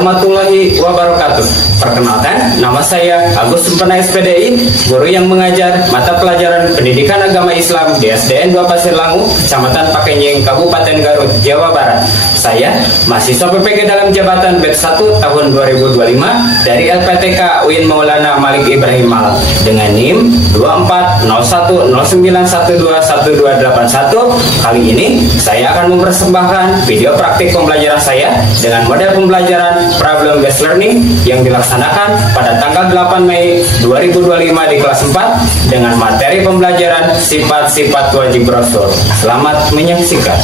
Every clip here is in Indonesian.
warahmatullahi wabarakatuh. Perkenalkan, nama saya Agus Sempena SPDI, guru yang mengajar mata pelajaran Pendidikan Agama Islam di SDN 2 Pasir Langu, Kecamatan Pakenying, Kabupaten Garut, Jawa Barat. Saya mahasiswa PPG dalam jabatan batch 1 tahun 2025 dari LPTK UIN Maulana Malik Ibrahim Mal dengan NIM 240109121281. Kali ini saya akan mempersembahkan video praktik pembelajaran saya dengan model pembelajaran problem based learning yang dilaksanakan pada tanggal 8 Mei 2025 di kelas 4 dengan materi pembelajaran sifat-sifat wajib Rasul. Selamat menyaksikan.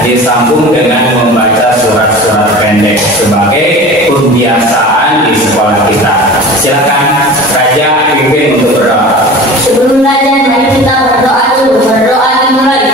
Disambung dengan membaca surat-surat pendek sebagai pembiasaan di sekolah kita. Silakan Raja pimpin untuk berdoa. Sebelum belajar, mari kita berdoa dulu. Berdoa dimulai.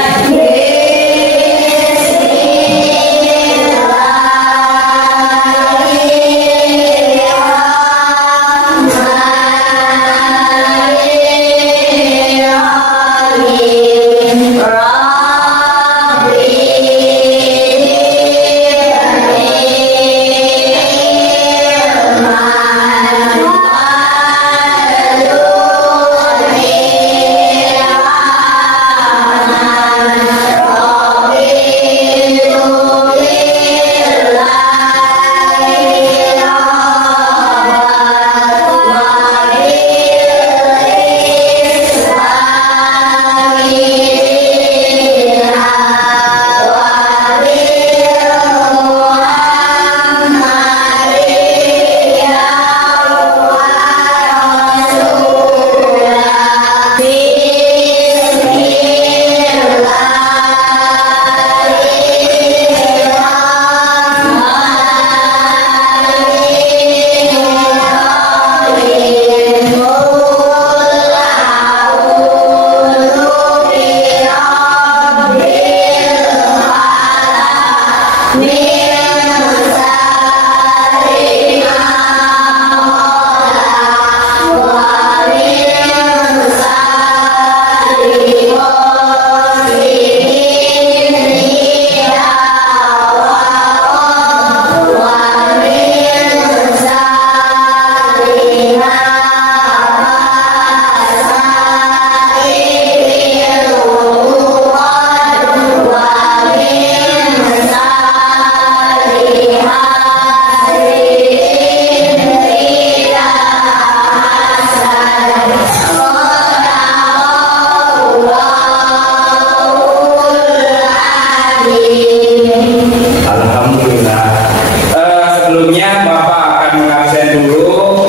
Sebelumnya Bapak akan mengabsen dulu.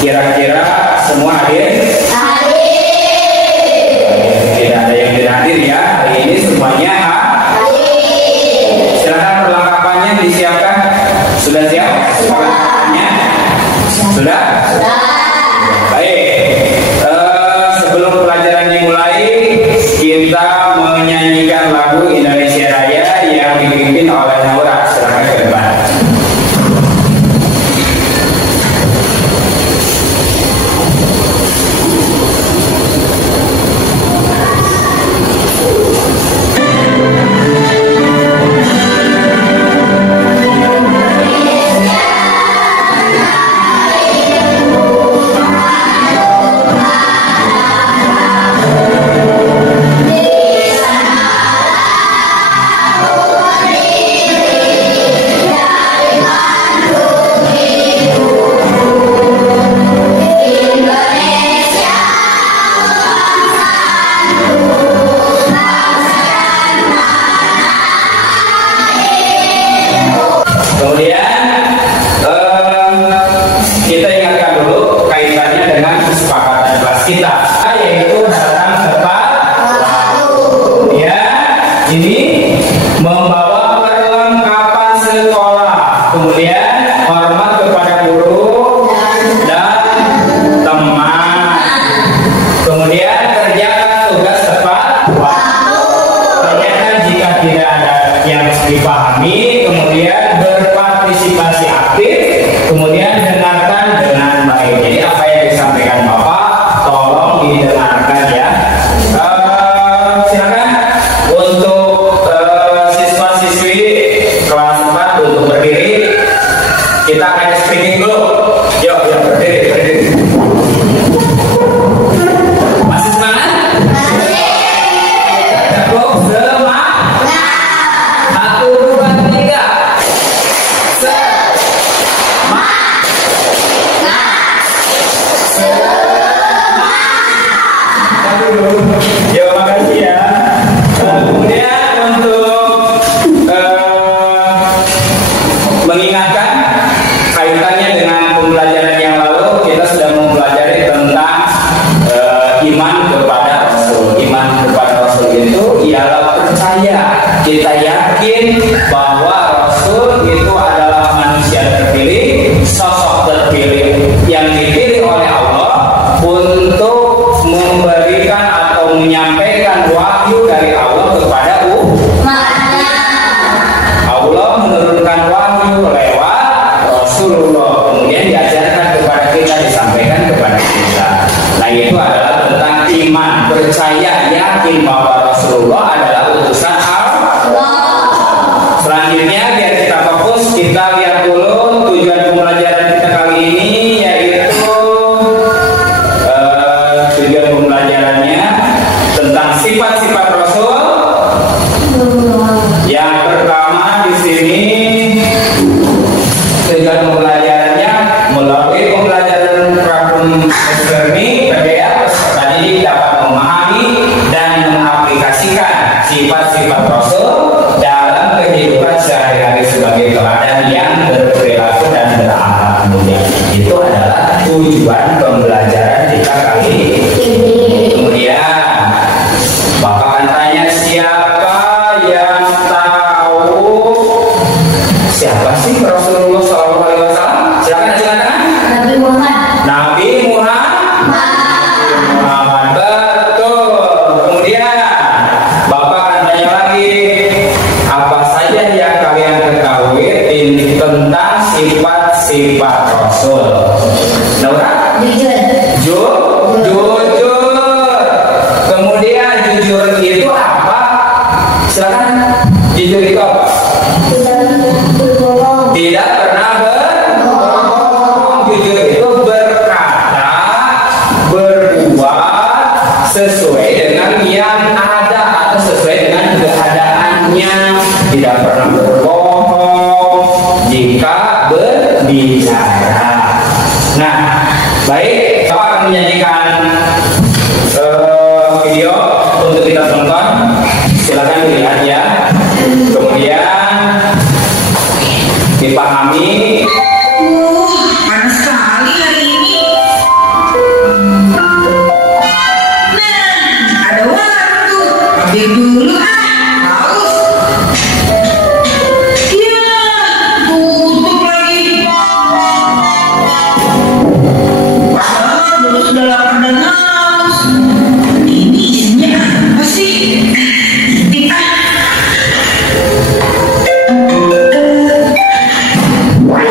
Kira-kira semua hadir? Tidak ada yang tidak hadir ya. Hari ini semuanya hadir. Silakan perlengkapannya disiapkan. Sudah siap? Perlengkapannya? Sudah? Baik. Sebelum pelajaran dimulai, kita menyanyikan lagu Indonesia Raya yang dipimpin oleh Naura. Silakan ke depan. Indonesia kemudian hormat kepada guru dan teman. Kemudian kerjakan tugas tepat waktu. Tanyakan jika tidak ada yang dipahami. Kemudian berpartisipasi aktif. Kemudian dengarkan dengan baik. Jadi apa yang disampaikan Bapak tolong didengarkan ya. Silakan untuk siswa-siswi kelas 4 untuk berdiri. Kita akan speaking dulu. Yuk berdiri. Masih semangat? Cukup semangat. 1, 2, 3. Ya, makasih ya. Kemudian untuk mengingatkan kaitannya dengan pembelajaran yang lalu, kita sudah mempelajari tentang iman kepada Rasul. Iman kepada Rasul itu ialah percaya. Kita yakin bahwa Rasul itu adalah manusia terpilih, sosok terpilih yang dipilih oleh Allah untuk memberikan atau menyampaikan wahyu dari Allah kepada umatnya. Allah menurunkan wahyu lewat Rasulullah, kemudian diajarkan kepada kita, disampaikan kepada kita. Nah, itu adalah tentang iman, percaya, yakin bahwa Rasulullah adalah utusan Allah. Selanjutnya biar kita fokus, kita lihat dulu tujuan pembelajaran kita kali ini, yaitu tujuan pembelajarannya tentang sifat-sifat Rasul. Yang pertama di sini tujuan pembelajarannya melalui pembelajaran Prakun Espermi PDA peserta didik dapat memahami dan mengaplikasikan sifat-sifat Rasul dalam kehidupan sehari-hari sebagai teladan yang berperilaku dan berakhlak mulia. Itu adalah tujuan pembelajaran kita kali ini. Kemudian Bapak akan tanya, siapa yang tahu siapa sih Rasulullah SAW? Silakan. Nabi Muhammad. Nabi Muhammad. Betul. Kemudian Bapak akan tanya lagi, apa saja yang kalian ketahui tentang sifat-sifat Rasul? Naura? Jujur. Kemudian jujur itu apa? Silakan. Jujur itu apa? Tidak pernah berbohong. Jujur itu berkata, berbuat sesuai dengan yang ada atau sesuai dengan keadaannya. Tidak pernah berbohong jika berbicara. Nah, baik, Bapak akan menyanyikan video untuk kita tonton. Silakan dilihat ya. Kemudian dipahami. Panas sekali hari ini. Nah, ada waktu. Ambil dulu haus. Iya, tutup lagi. Padahal dulu sudah lapar dan haus. Ini isinya apa sih? Wah,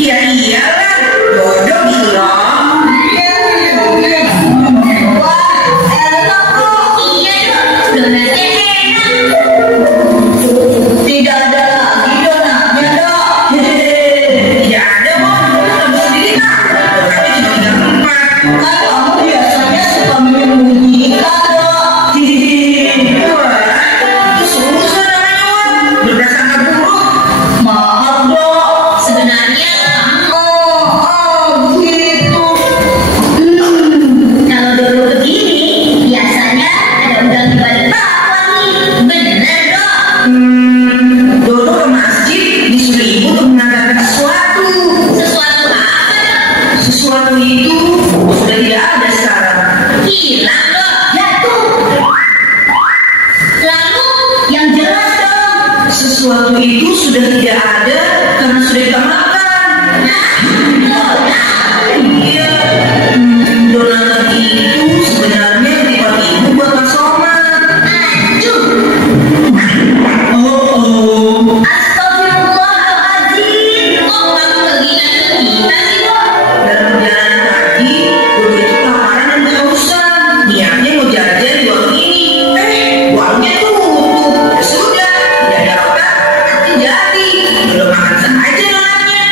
Iya iyalah, jodoh gila. Tidak ada lagi donatnya dok. Ya ada bang, kamu sendiri nak. Donatnya cuma 3 4. Kan kamu biasanya suka menyembunyikan dok. Itu susah namanya wan. Berprasangka buruk. Maaf dok. Sebenarnya Begitu. kalau dulu begini biasanya ada udang di balik bawah nih. Bener dong. Dodo ke masjid disuruh ibu untuk mengantarkan sesuatu. Sesuatu apa dong? Sesuatu itu sudah tidak ada sekarang. Hilang dong. Jatuh. Lalu yang jelas dong. Sesuatu itu sudah tidak ada karena sudah kita makan. Iya. Donat itu sebenarnya dibuat ibu buat Mas Soma. Aduh. Oh. Astagfirullahaladzim. Kok kamu kegilaan kita sih dong? Dalam jalan kaki, Dodo itu kelaparan dan kehausan. Niatnya mau jajan di warung ini. Warungnya tutup. Ya sudah, tidak dapat. Nanti jadi. Dodo makan saja donatnya.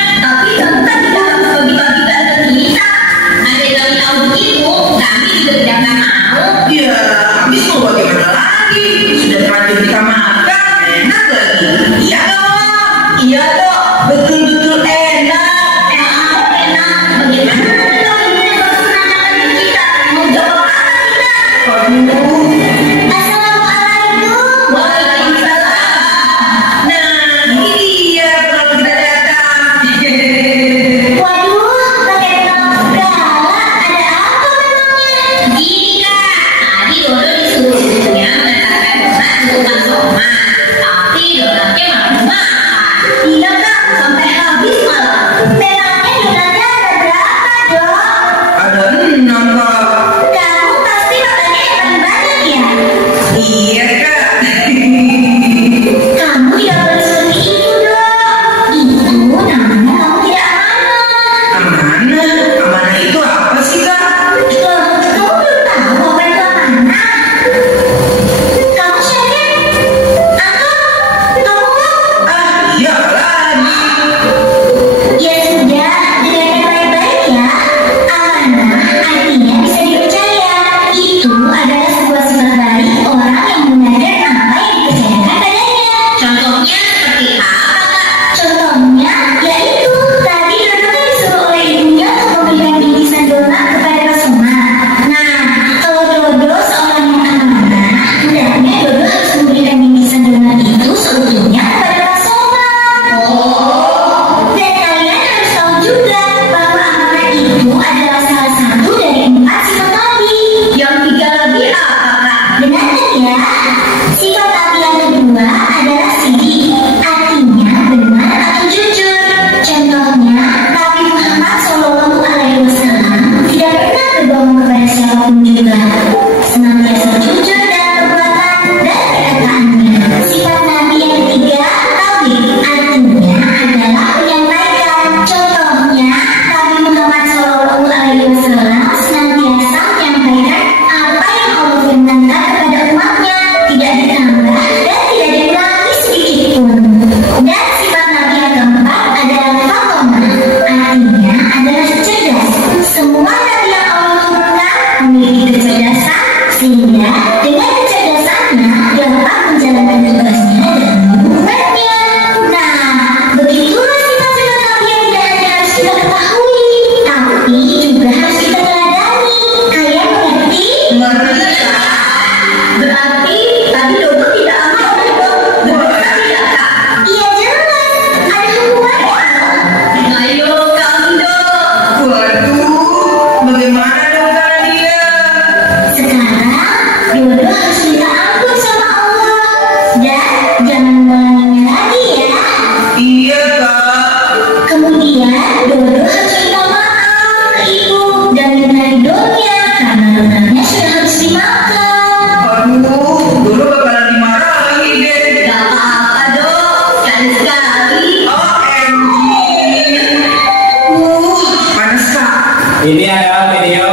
ini adalah video,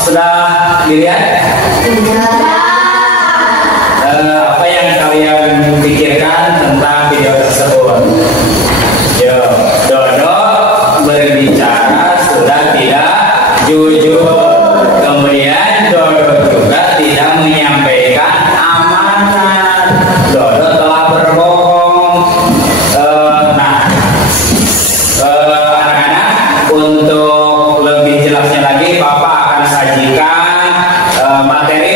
sudah dilihat? Apa yang kalian pikirkan tentang video tersebut? Yo, Dodo berbicara sudah tidak jujur. Kemudian Dodo juga tidak menyampaikan amanat. Dodo telah berbohong. Anak-anak, untuk lebih jelasnya lagi, Bapak akan sajikan materi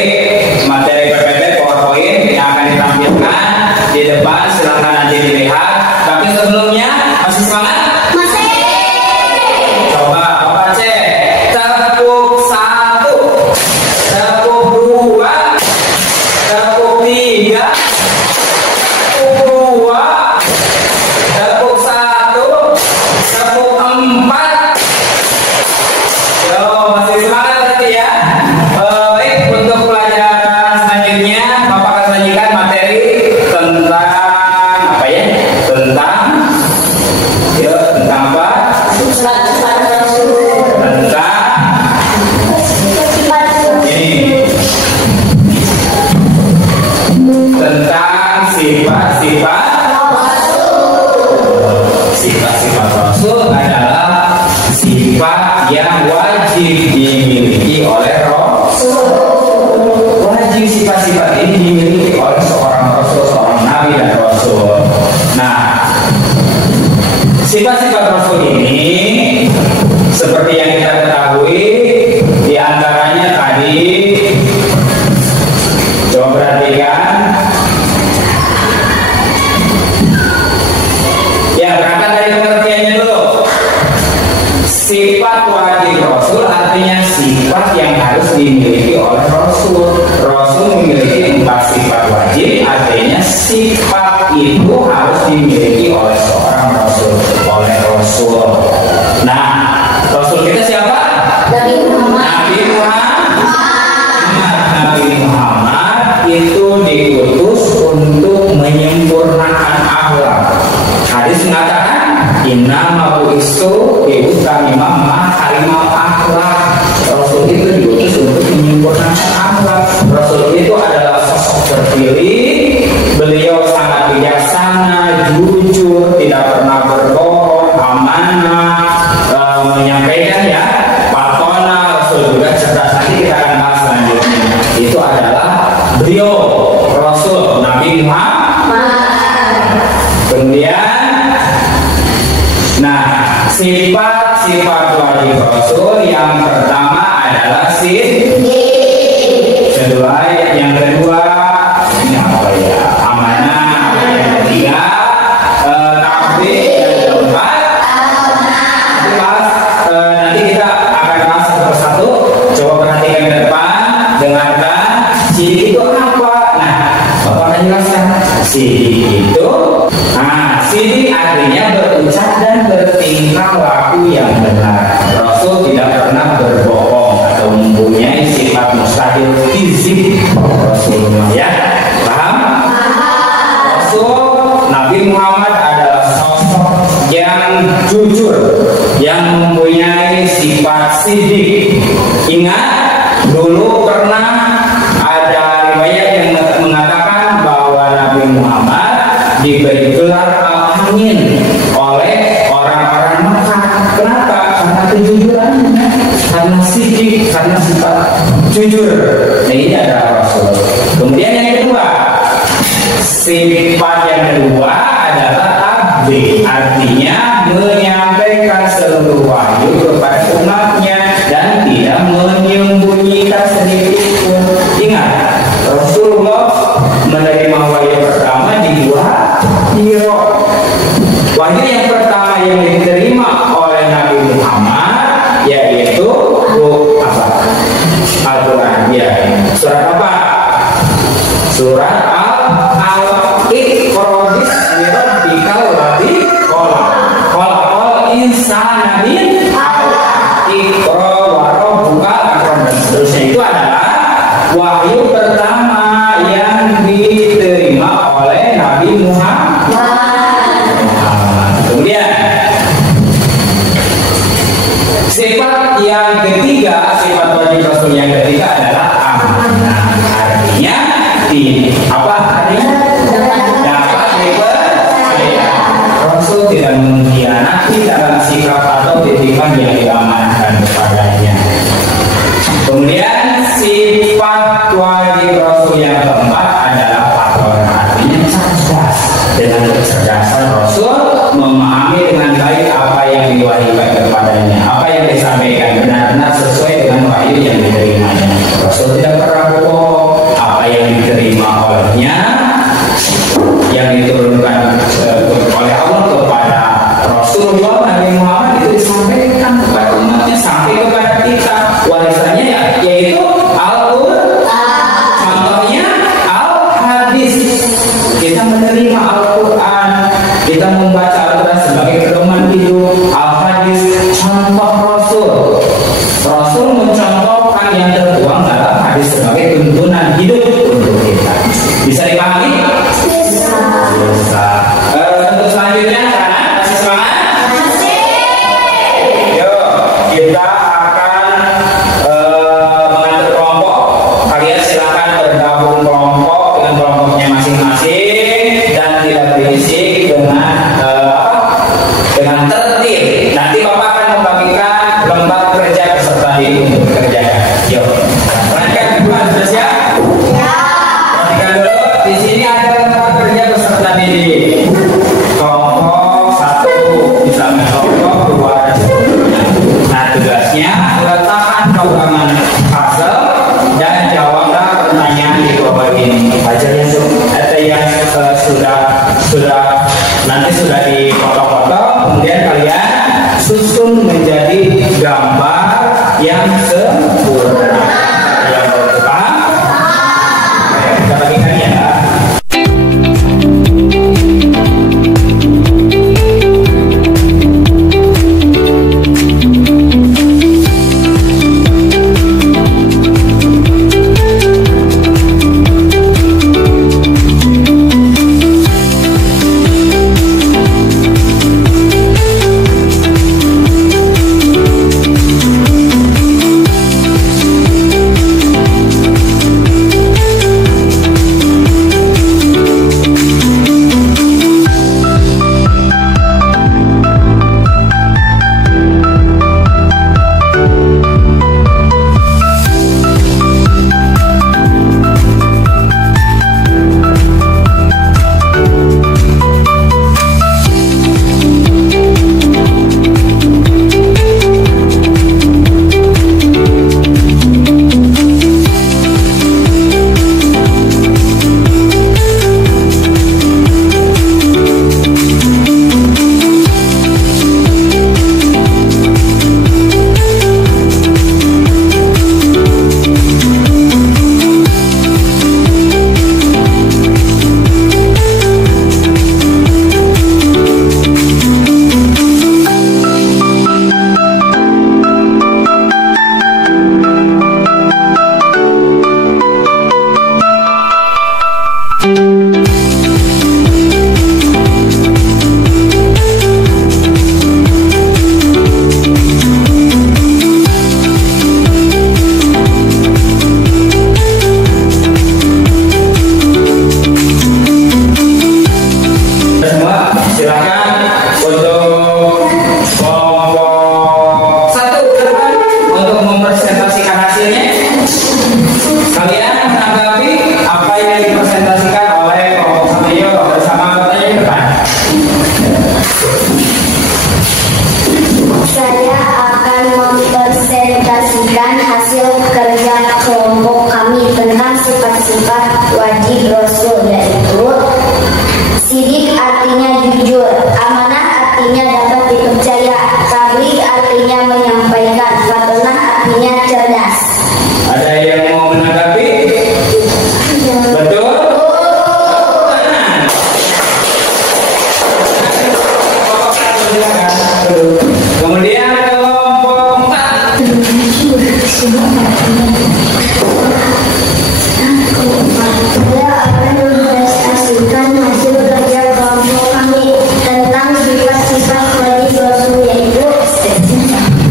PPT PowerPoint yang akan ditampilkan di depan. Silahkan nanti dilihat. Tapi sebelumnya, masih semangat? Coba Bapak cek. Tepuk 1, tepuk 2, tepuk 3, tepuk 2, tepuk 1, tepuk 4. Yo, masih semangat berarti ya. Baik, untuk pelajaran selanjutnya Bapak akan sajikan materi tentang apa ya? Tentang apa? Tentang sifat-sifat Rasul adalah sifat yang wajib dimiliki oleh Rasul. Wajib sifat-sifat ini dimiliki oleh seorang Rasul, seorang Nabi dan Rasul. Nah, sifat-sifat Rasul ini seperti yang kita ketahui, diantaranya tadi, coba perhatikan. Ya, berangkat dari pengertiannya dulu. Sifat wajib Rasul artinya sifat yang harus dimiliki oleh Rasul. Rasul memiliki 4 sifat wajib, artinya sifat itu harus dimiliki oleh seorang Rasul, oleh Rasul. Nah, Rasul kita siapa? Nabi Muhammad itu diutus untuk menyempurnakan akhlak. Hadis mengatakan, Inna bu'istu biutamimam makarimah akhlak. Rasul itu diutus untuk menyempurnakan akhlak. Rasul itu adalah sosok terpilih. Beliau sangat bijaksana, jujur, tidak pernah berbohong, amanah, menyampaikan ya, patona. Rasul juga cerdas. Nanti kita akan bahas selanjutnya. Itu adalah beliau, Rasul Nabi Muhammad. Kemudian, nah, sifat-sifat wajib Rasul yang pertama adalah yang kedua ini apa ya? Amanah. Yang ketiga takbir. Yang keempat nanti kita akan bahas satu persatu. Coba perhatikan ke depan, dengarkan. Sidik itu apa? Nah, Bapak akan jelaskan. Sidik itu, sidik artinya berucap dan bertingkah laku yang benar. Rasul tidak pernah berbohong atau mempunyai sifat mustahil fizik. Rasulullah ya, paham? Rasul Nabi Muhammad adalah sosok yang jujur, yang mempunyai sifat sidik. Ingat, dulu pernah ada riwayat yang mengatakan bahwa Nabi Muhammad diberi gelar al-amin oleh orang-orang Makkah. Kenapa? Karena kejujurannya, karena sidik, karena sifat jujur. Nah, ini adalah Rasul. Kemudian yang kedua, sifat yang kedua adalah tabligh, artinya menyampaikan seluruh wahyu kepada umatnya dan tidak menyembunyikan sedikit pun. Ingat, Rasulullah menerima wahyu pertama di Gua Hiro. Wahyu yang pertama yang diterima oleh Nabi Muhammad yaitu Al-Quran. Ya, surat apa? Surat Al-Iqra bismi rabbikal ladzi khalaqal insana min 'alaq. Iqra wa rabbuka Rasul yang ketiga adalah amanah. Artinya dapat dipercaya. Rasul tidak mengkhianati dalam sikap atau titipan yang diamanahkan kepadanya. Kemudian sifat wajib Rasul yang keempat adalah patron, artinya cerdas. Dengan kecerdasan Rasul memahami dengan baik apa yang diwahyukan kepadanya, apa yang disampaikan benar-benar sesuai dengan wahyu yang diterimanya. Rasul tidak pernah bohong. Apa yang diterima olehnya, yang diturunkan oleh Allah kepada Rasulullah Nabi Muhammad itu disampaikan kepada umatnya, sampai kepada kita. Warisannya yaitu Al-Quran. Contohnya Al-Hadis. Kita menerima Al-Quran, kita membaca Al-Quran sebagai pedoman hidup. Al-Hadis contoh Rasul. Rasul mencontohkan yang tertuang dalam hadis sebagai tuntunan hidup untuk kita. Bisa dipahami? Bisa. Untuk selanjutnya, masih semangat? Masih. Yuk, kita akan mengatur kelompok. Kalian silakan bergabung kelompok dengan kelompoknya masing-masing dan tidak berisik dengan tertib. Nanti Bapak akan membagikan lembar kerja peserta didik untuk dikerjakan. Yuk, perhatikan dulu, sudah siap? Ya. Perhatikan dulu, di sini ada lembar kerja peserta didik. Kelompok 1 misalnya, kelompok 2 dan seterusnya. Nah, tugasnya letakkan programan puzzle dan jawablah pertanyaan di bawah ini. Aja yang sudah nanti sudah dipotong-potong, kemudian kalian susun menjadi gambar yang sempurna. Yang paham? Oke, kita bagikan ya.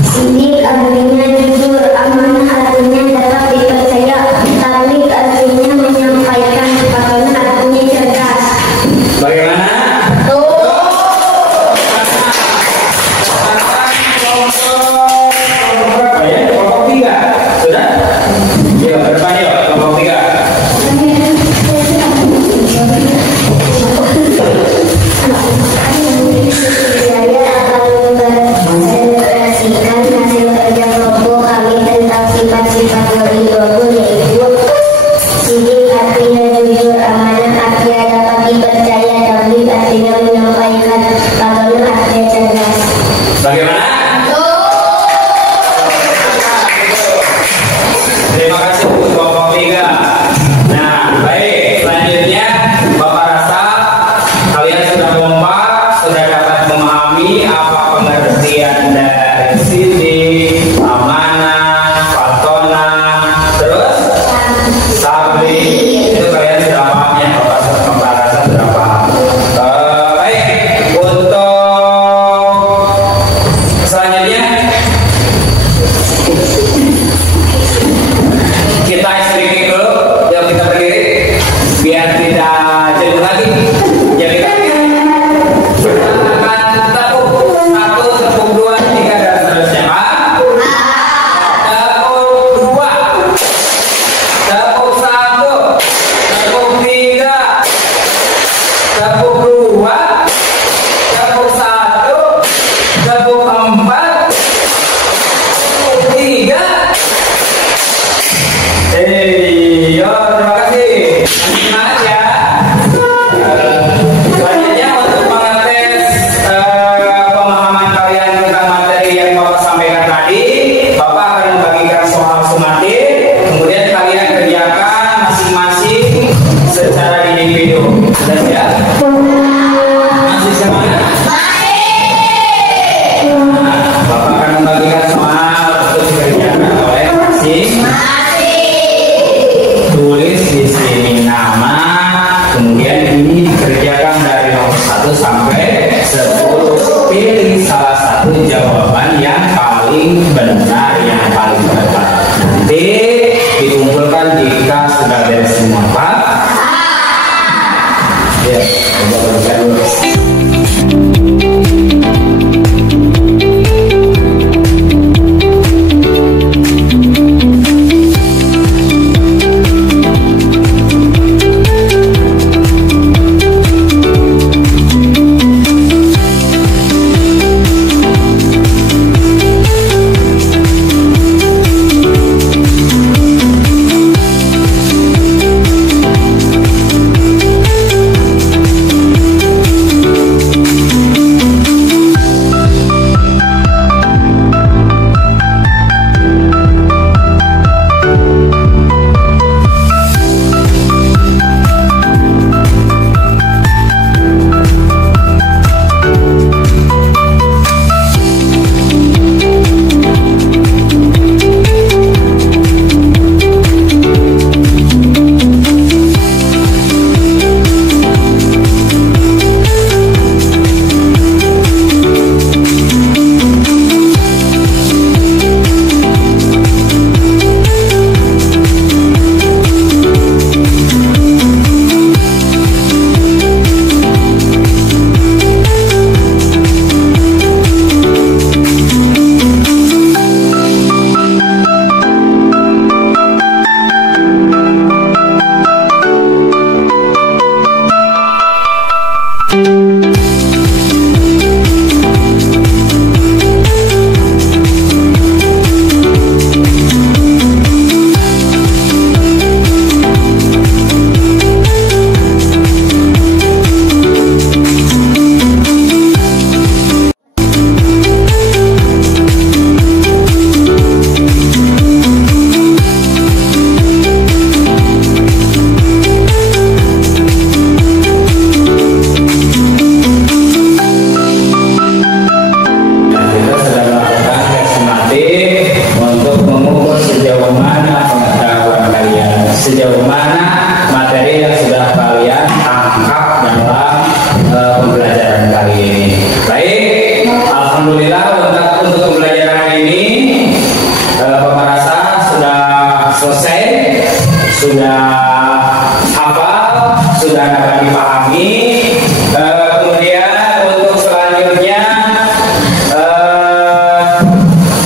Sidik artinya jujur, amanah artinya 1 sampai 10. Pilih salah satu jawaban yang paling benar, yang paling tepat. Nanti dikumpulkan jika sudah beres semua, Pak. Ya, coba berikan dulu. Sejauh mana materi yang sudah kalian tangkap dalam pembelajaran kali ini. Baik, alhamdulillah untuk pembelajaran hari ini Bapak rasa sudah selesai, sudah hafal, sudah dapat dipahami. Kemudian untuk selanjutnya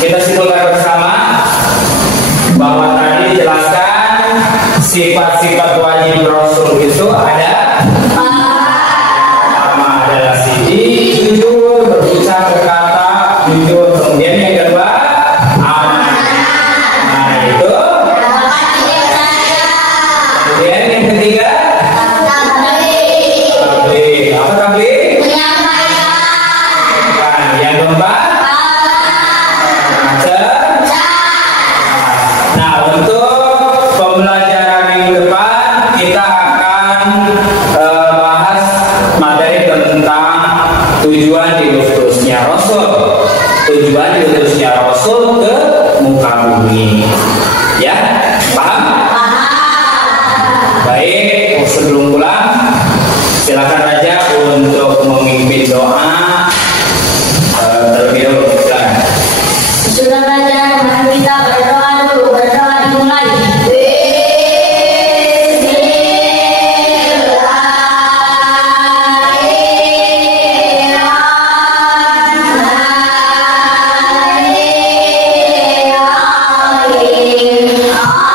kita simpulkan bersama bahwa tadi jelaskan sifat-sifat wajib Rasul itu ada. Pertama adalah siddiq, jujur, berucap, berkata jujur. Kemudian yang kedua amanah. Nah itu. Kemudian yang ketiga tabligh. Apa tabligh? Yang keempat nah untuk pembelajaran minggu depan kita akan bahas materi tentang tujuan diutusnya Rasul, tujuan diutusnya Rasul ke muka bumi. Ya, paham? Baik, sebelum pulang silakan Raja untuk memimpin doa terlebih dahulu. Silakan. Sudah belajar, mari kita berdoa dulu. Berdoa dimulai.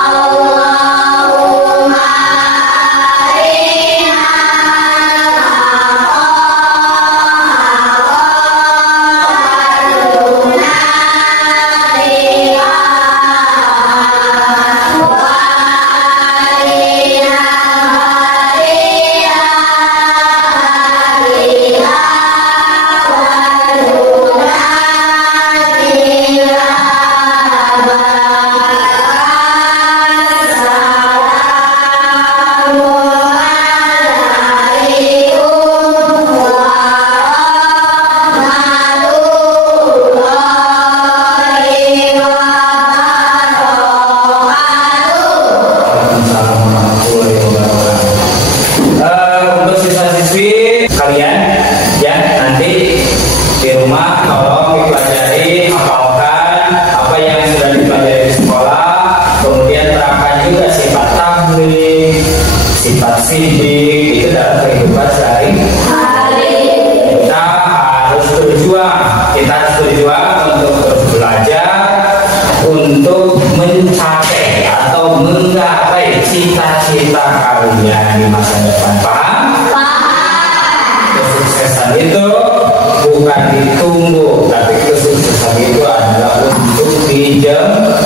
Allahumma Ya, nanti di rumah tolong dipelajari, hafalkan apa yang sudah dipelajari di sekolah, kemudian terapkan juga sifat tabligh, sifat sidik itu dalam kehidupan sehari-hari. Kita harus berjuang untuk terus belajar, untuk mencapai atau menggapai cita-cita kalian di masa depan. Paham? Kesuksesan itu bukan ditunggu, tapi kesuksesan itu adalah untuk dijaga.